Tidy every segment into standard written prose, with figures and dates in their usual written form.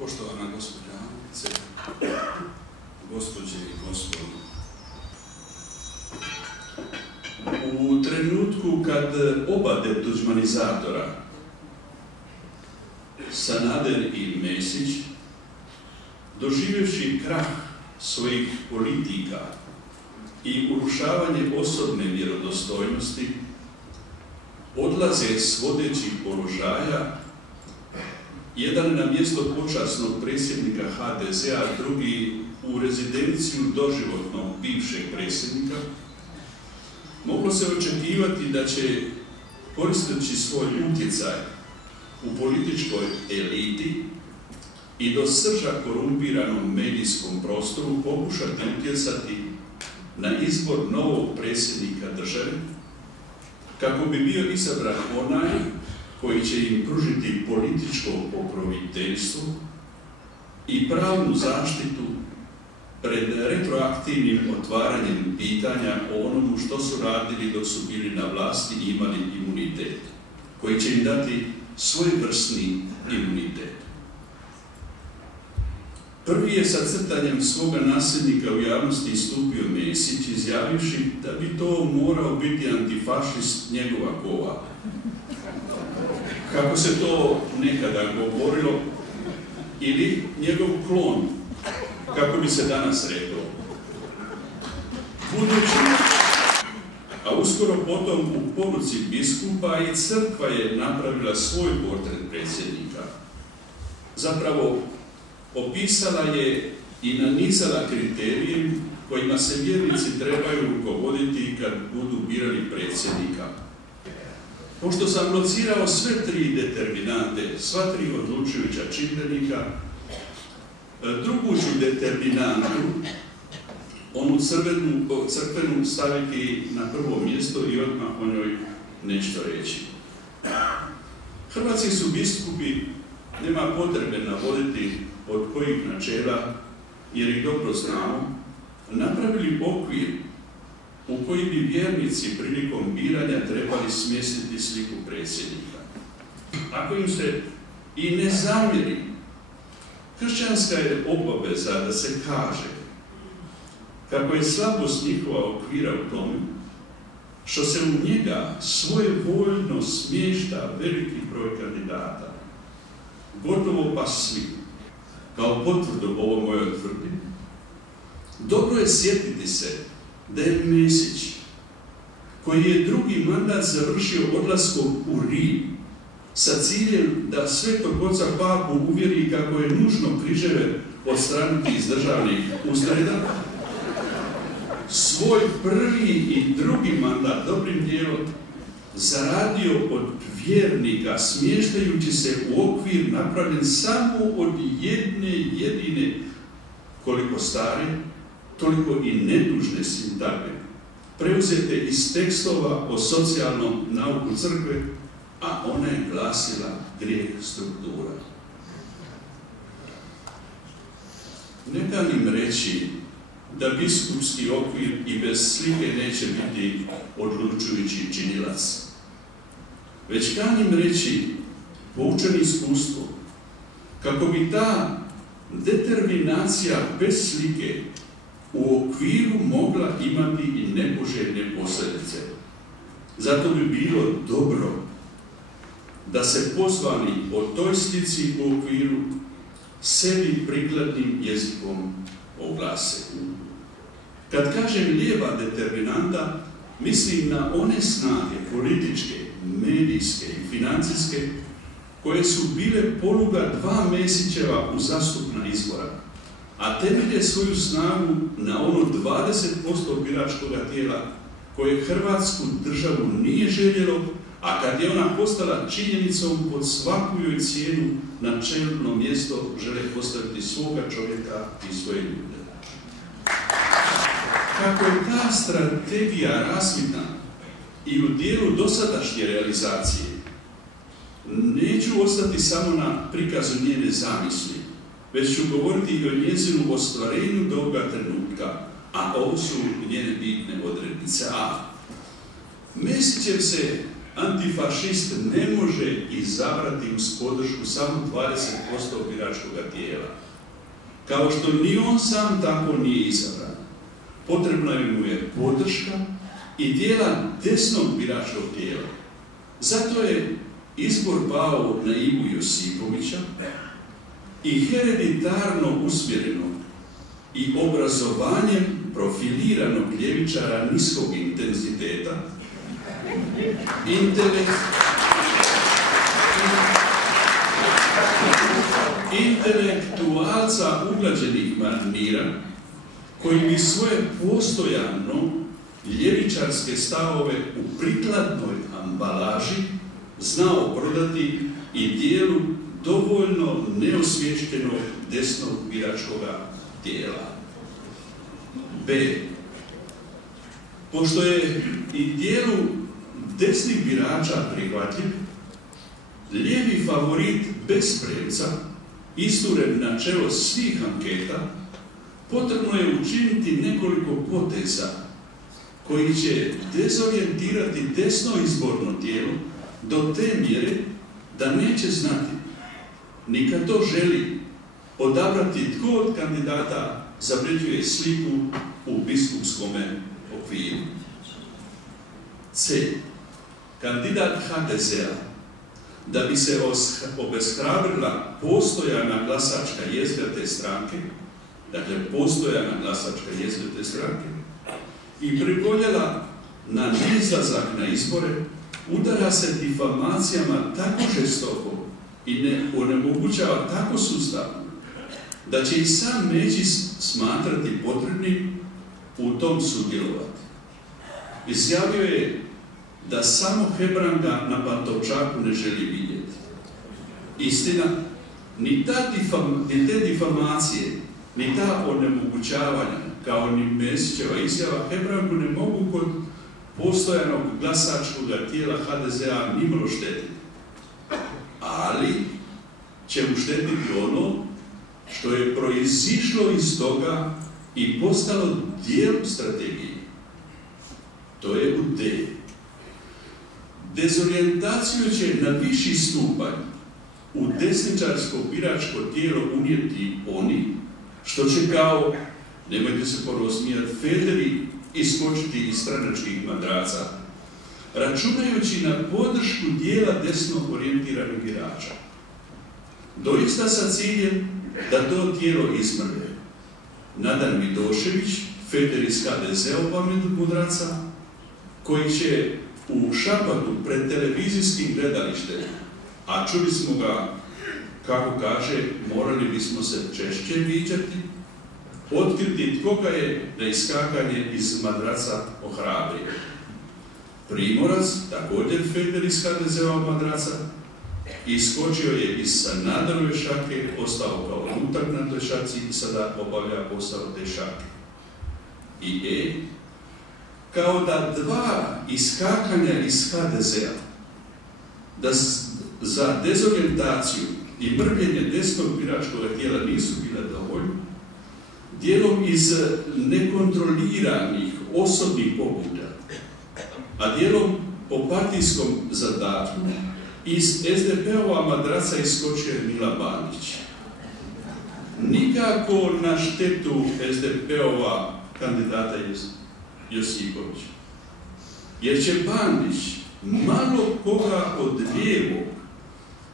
Poštovana gospođa Ankice, gospođe i gospodo, u trenutku kad oba detuđmanizatora, Sanader i Mesić, doživjevši krah svojih politika i urušavanje osobne vjerodostojnosti, odlaze s vodećih položaja, jedan na mjesto počasnog predsjednika HDZ-a, drugi u rezidenciju doživotnog bivšeg predsjednika, moglo se očekivati da će, koristeći svoj utjecaj u političkoj eliti i do srža korumpiranom medijskom prostoru, pokušati utjecati na izbor novog predsjednika države, kako bi bio izabran onaj koji će im pružiti političko pokroviteljstvo i pravnu zaštitu pred retroaktivnim otvaranjem pitanja o onomu što su radili dok su bili na vlasti i imali imunitet, koji će im dati svojevrsni imunitet. Prvi je sa crtanjem svoga nasljednika u javnosti istupio Mesić, izjavivši da bi to morao biti antifašist njegova kova. Kako se to nekada govorilo, ili njegov klon, kako bi se danas reklo. Budući, a uskoro potom u poruci biskupa i crkva je napravila svoj portret predsjednika. Zapravo, opisala je i nanizala kriterije kojima se vjernici trebaju rukovoditi kad budu birali predsjednika. Pošto sam locirao sve tri determinante, sva tri odlučujuća čimbenika, drugu ću determinantu, onu crkvenu, staviti na prvo mjesto i odmah o njoj nešto reći. Hrvatski su biskupi, nema potrebe navoditi od kojih načela, jer ih dobro znamo, napravili okvir u koji bi vjernici prilikom biranja trebali smjestiti sliku predsjednika. Ako im se i ne zamjeri, kršćanska je obaveza da se kaže kako je slabost njihova okvira u tome što se u njega svojevoljno smješta veliki broj kandidata, gotovo pa svi, kao potvrdu ovo moje tvrdnje. Dobro je sjetiti se da je Mesić, koji je drugi mandat završio odlaskom u Rim sa ciljem da Svetog oca Papu uvjeri kako je nužno križeve odstraniti iz državnih ustreda, svoj prvi i drugi mandat dobrim dijelom zaradio od vjernika, smještajući se u okvir napravljen samo od jedne jedine, koliko stare, toliko i nedužne sintagme, preuzete iz tekstova o socijalnom nauku crkve, a ona je glasila grijeh struktura. Ne kanim reći da biskupski okvir i bez slike neće biti odlučujući činilac, već kanim reći, poučen iskustvom, kako bi ta determinacija bez slike u okviru mogla imati i nepoželjne posljedice. Zato bi bilo dobro da se pozvani o toj slici u okviru sebi prikladnim jezikom oglase. Kad kažem lijeva determinanta, mislim na one snage političke, medijske i financijske koje su bile poluga dva Mesićeva uzastupna izbora, a temelje svoju snagu na ono 20% biračkog tijela koje Hrvatsku državu nije željelo, a kad je ona postala činjenicom, pod svaku joj cijenu na čelno mjesto žele postaviti svoga čovjeka i svoje ljude. Kako je ta strategija razvidna i u dijelu dosadašnje realizacije, neću ostati samo na prikazu njene zamisli, već ću govoriti i o njezinu ostvarenju do ovoga trenutka, a ovo su njene bitne odrednice. A Mesićev se antifašist ne može izabrati uz podršku samo 20% biračkog tijela. Kao što ni on sam tako nije izabran. Potrebna mu je podrška i dijela desnog biračkog tijela. Zato je izbor pao na Ivu Josipovića i hereditarno usmjerenog i obrazovanjem profiliranog ljevičara niskog intenziteta, intelektualca uglađenih manira, koji bi svoje postojano ljevičarske stavove u prikladnoj ambalaži znao prodati i dijelu dovoljno neosvještenog desnog biračkog tijela. B. Pošto je i dijelu desnih birača prihvatljiv, lijevi favorit bez premca, isturen na čelo svih anketa, potrebno je učiniti nekoliko poteza koji će dezorijentirati desno izborno tijelo do te mjere da neće znati, ni kad to želi, odabrati tko od kandidata zavređuje sliku u biskupskom okviru. C. Kandidat HDZ-a, da bi se obeshrabrila postojana glasačka jezgra te stranke, dakle postojana glasačka jezgra te stranke, i privoljela na neizlazak na izbore, udara se difamacijama tako žestoko i ne onemogućava tako sustavno, da će i sam Međis smatrati potrebnim u tom sudjelovati. Izjavio je da samo Hebranga na Pantovčaku ne želi vidjeti. Istina, ni te difamacije, ni ta onemogućavanja, kao ni Mesićeva izjava, Hebrangu ne mogu kod postojanog glasačkog tijela HDZ-a nimalo štetiti. Ali će mu štetiti ono što je proizišlo iz toga i postalo dijelom strategije. To je u D. Dezorijentaciju će na viši stupanj u desničarsko biračko tijelo unijeti oni što će kao, nemojte se prvo smijati, federi iskočiti iz stranačkih madraca, računajući na podršku dijela desno orijentiranih birača. Doista sa ciljem da to tijelo izmrve. Nadan Vidošević, feder iz HDZ-a mudraca, koji će u Šapatu pred televizijskim gledalištem, a čuli smo ga, kako kaže, morali bismo se češće viđati, otkriti tko ga je na iskakanje iz madraca ohrabrio. Primorac, također feder iz HDZ-a madraca, iskočio je iz Sanaderove šake, ostao kao lutak na toj šaci i sada obavlja posao te šake. I E, kao da dva iskakanja iz HDZ-a da za dezorijentaciju i mrvljenje desnog biračkog tijela nisu bila dovoljno, dijelom iz nekontroliranih osobnih pobuda, a dijelom po partijskom zadatku iz SDP-ova madraca iskočio je Mila Bandić. Nikako na štetu SDP-ova kandidata Josipovića. Jer će Bandić malo koga od lijevog,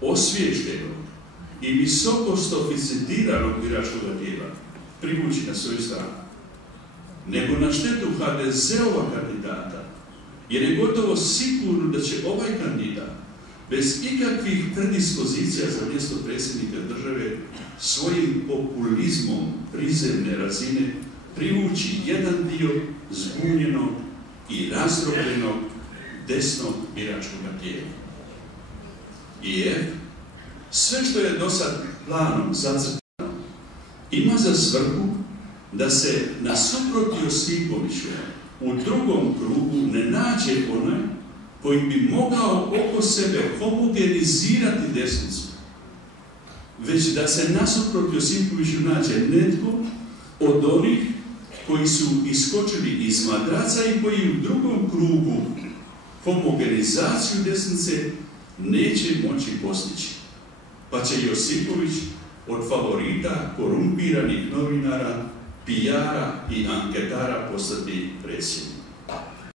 osviještenog i visoko sofisticiranog biračkog tijela privući na svoju stranu, nego na štetu HDZ-ova kandidata, jer je gotovo sigurno da će ovaj kandidat bez ikakvih predispozicija za mjesto predsjednika države svojim populizmom prizemne razine privući jedan dio zbunjenog i razdrobljenog desnog biračkog tijela. I sve što je do sad planom zacrtano ima za svrhu da se nasuprot Josipoviću u drugom krugu ne nađe onaj koji bi mogao oko sebe homogenizirati desnicu, već da se nasuprot Josipoviću nađe netko od onih koji su iskočili iz madraca i koji u drugom krugu homogenizaciju desnice neće moći postići, pa će Josipović od favorita korumpiranih novinara, PR-a i anketara postati predsjednik.